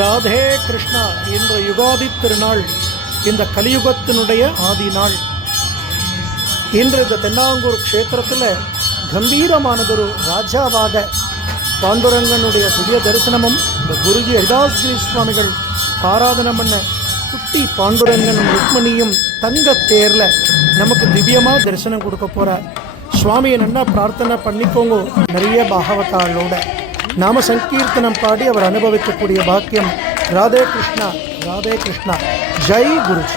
ராதே கிருஷ்ணா. இன்று யுகாதி திருநாள், இந்த கலியுகத்தினுடைய ஆதி நாள். இன்று இந்த தென்னாங்கூர் க்ஷேத்திரத்தில் கம்பீரமானதொரு ராஜாவாக பாண்டுரங்கனுடைய திவ்ய தரிசனமும் இந்த குருஜி ஹரிதாஸ்கிரி சுவாமிகள் ஆராதனை பண்ண குட்டி பாண்டுரங்கனும் ருக்மணியும் தங்க தேரில் நமக்கு திவ்யமாக தரிசனம் கொடுக்க போகிறார். சுவாமியை நல்லா பிரார்த்தனை பண்ணிக்கோங்க. நிறைய பாகவதாளோட நாம சங்கீர்த்தனம் பாடி அவர் அனுபவிக்கக்கூடிய பாக்கியம். ராதே கிருஷ்ணா, ராதே கிருஷ்ணா. ஜெய் குருஜி.